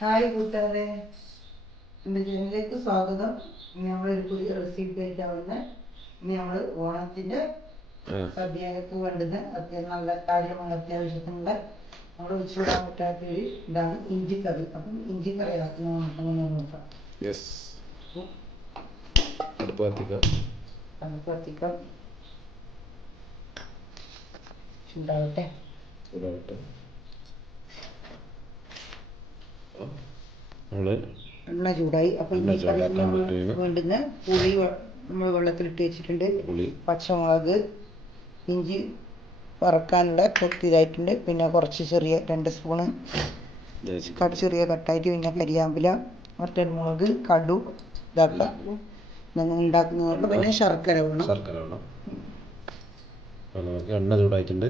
Hi കൂട്ടുകാരെ, എൻ്റെ ചാനലിലേക്ക് സ്വാഗതം. ഇന്ന് നമ്മളൊരു പുതിയ റെസിപ്പി ആയിട്ടാവുന്ന ഇന്ന് നമ്മൾ ഓണത്തിൻ്റെ സദ്യക്ക് വേണ്ടുന്ന നല്ല കാര്യമാണ്. അത്യാവശ്യത്തിനുള്ള നമ്മൾ ഒഴിച്ചുവിടാൻ പറ്റാത്തൊരു ഇതാണ് ഇഞ്ചിക്കറി. അപ്പം ഇഞ്ചിക്കറി ഇളക്കുന്ന നോക്കാം. അടുപ്പ് കത്തിക്കാം, ചൂടാവട്ടെ. എണ്ണ ചൂടായി. അപ്പം ഇനി നമ്മൾ വേണ്ടുന്ന പുളി നമ്മൾ വെള്ളത്തിലിട്ട് വെച്ചിട്ടുണ്ട്. പച്ചമുളക്, ഇഞ്ചി വറക്കാനുള്ള കൊത്തിയതായിട്ടുണ്ട്. പിന്നെ കുറച്ച് ചെറിയ 2 സ്പൂണ് ചെറിയ കട്ടായിട്ട്, പിന്നെ കരിയാമ്പില, വറ്റൽമുളക്, കടു ഇതാക്കാം ഉണ്ടാക്കുന്നവർക്ക്. പിന്നെ ശർക്കര വേണം. എണ്ണ ചൂടായിട്ടുണ്ട്.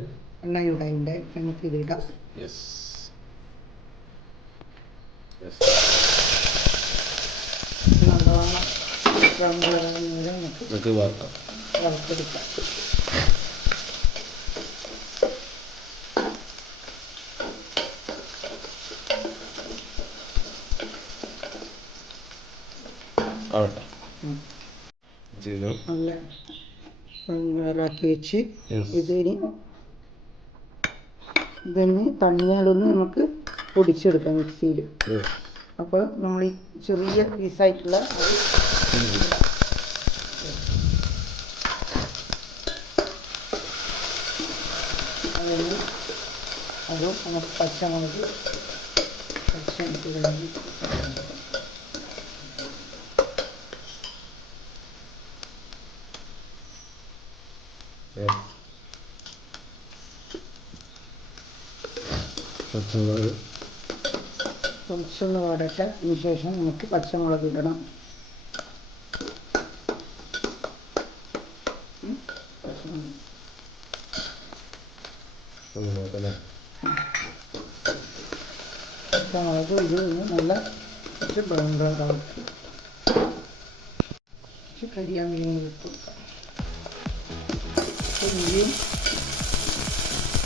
നമുക്ക് ഇതിടാം. നമുക്ക് വറുത്തെടുക്കാം. നല്ല ഇളക്കി വെച്ച് ഇതിന് തണ്ണിയാലൊന്ന് നമുക്ക് പൊടിച്ചെടുക്കാം മിക്സിയിൽ. അപ്പോൾ നമ്മൾ ഈ ചെറിയ പീസായിട്ടുള്ള അതും നമുക്ക് പച്ചമുളക് കുറച്ചൊന്ന് വാടട്ടെ. അതിന് ശേഷം നമുക്ക് പച്ചമുളക് ഇടണം. പച്ചമുളക് ഇത് നല്ല കുറച്ച് ബ്രൗൺ കളറാവും. കരിയാമ്പില കൊടുക്കാം. ഇഞ്ചിയും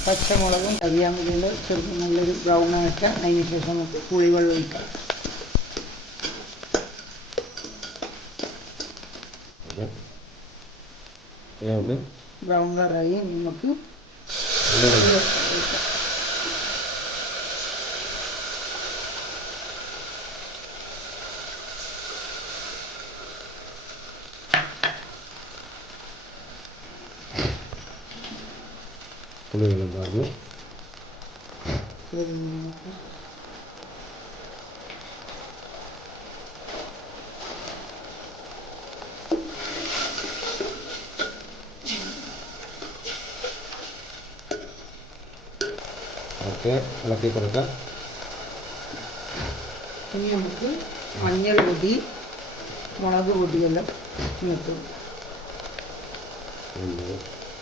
പച്ചമുളകും കരിയാമ്പില ചെറുപ്പം നല്ലൊരു ബ്രൗൺ ആക്കാം. അതിന് ശേഷം നമുക്ക് പുളിവെള്ളം ഒഴിക്കാം. ബ്രൗൺ കളറായി നമുക്ക് പുളിവെള്ളം പറഞ്ഞു. ഇളക്കി കൊടുക്കാം. ഇനി നമുക്ക് മഞ്ഞൾ പൊടി, മുളക് പൊടിയെല്ലാം ഇട്ടു.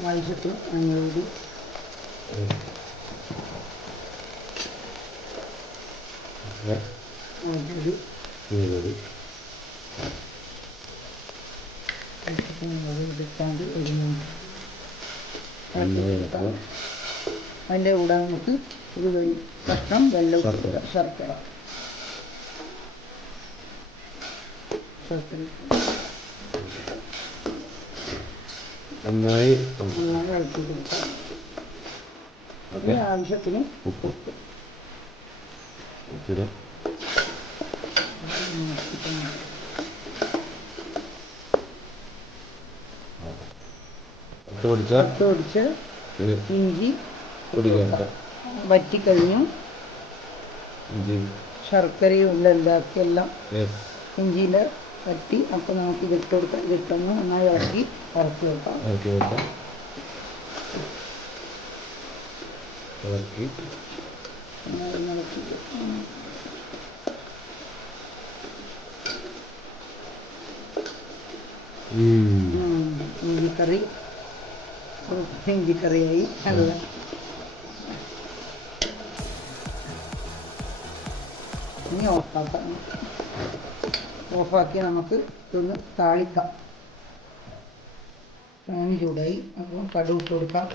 മൈദട്ട് മഞ്ഞൾ പൊടി, എടുക്കാണ്ട് അതിൻ്റെ കൂടെ നമുക്ക് ഒരു കഷ്ണം വെള്ളം, ശർക്കര നന്നായി ഇളക്കി കൊടുക്കാം. ആവശ്യത്തിന് ഉപ്പ് പൊടിച്ച് ഇഞ്ചി വറ്റിക്കഴിഞ്ഞു. ശർക്കരയും ഇതാക്കിയെല്ലാം ഇഞ്ചിൻ്റെ വറ്റി. അപ്പോൾ നമുക്ക് ഇതിട്ട് കൊടുക്കാം. ഇതിട്ടൊന്ന് നന്നായി ഇളക്കി വെക്കാം. ഇഞ്ചിക്കറിയായി. നല്ല ഇനി ഓഫാക്കി നമുക്ക് ഇതൊന്ന് താളിക്കാം. പാൻ ചൂടായി. അപ്പോൾ കടുക് ഇട്ട് കൊടുക്കാം.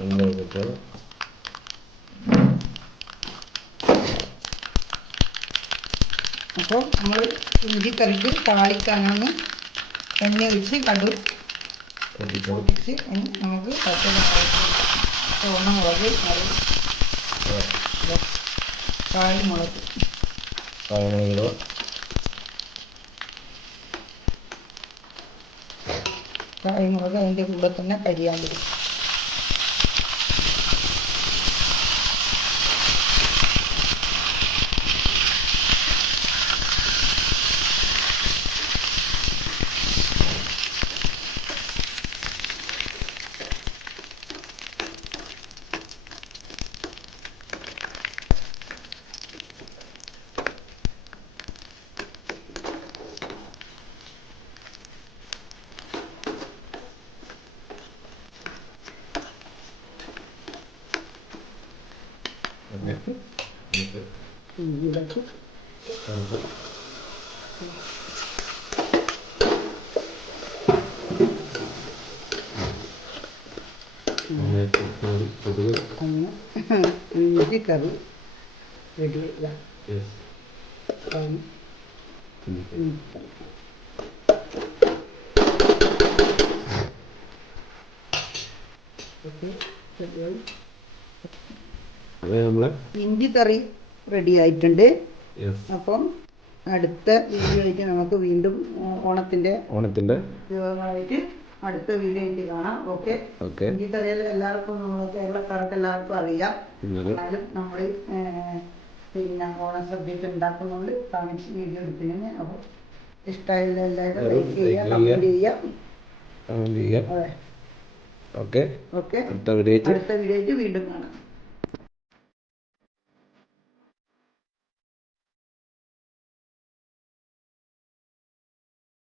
അപ്പോൾ നമ്മൾ ഇഞ്ചിക്കറിക്ക് താളിക്കാനാണ് എണ്ണ ഒഴിച്ച് കടുക് പൊട്ടിച്ച് നമുക്ക് ചുവന്നമുളക് കായ്മുളക് കായ്മുളക് അതിൻ്റെ കൂടെ തന്നെ കരിയാൻ വരും. ഇഞ്ചിയിലേക്ക് ഇഞ്ചിക്കറി റെഡി. ഇഞ്ചിക്കറി റെഡി ആയിട്ടുണ്ട്. അപ്പം അടുത്ത വീഡിയോ ആയിട്ട് നമുക്ക് വീണ്ടും ഓണത്തിൻ്റെ വിഭവങ്ങളായിട്ട് അടുത്ത വീഡിയോ ആയിട്ട് കാണാം. ഓക്കെ. ഇഞ്ചിക്കറിയിൽ എല്ലാവർക്കും നമ്മൾ കേരളക്കാർക്ക് എല്ലാവർക്കും അറിയാം. എന്നാലും നമ്മൾ പിന്നെ ഓണം സദ്യയൊക്കെ ഉണ്ടാക്കുന്നുണ്ട് കാണിച്ച് വീഡിയോ എടുത്തിന്. അപ്പോൾ ഇഷ്ടമായില്ല എല്ലാവരും ലൈക്ക് ചെയ്യുക, കമൻറ്റ് ചെയ്യുക. അതെ. ഓക്കെ. അടുത്ത വീഡിയോ ആയിട്ട് വീണ്ടും കാണാം.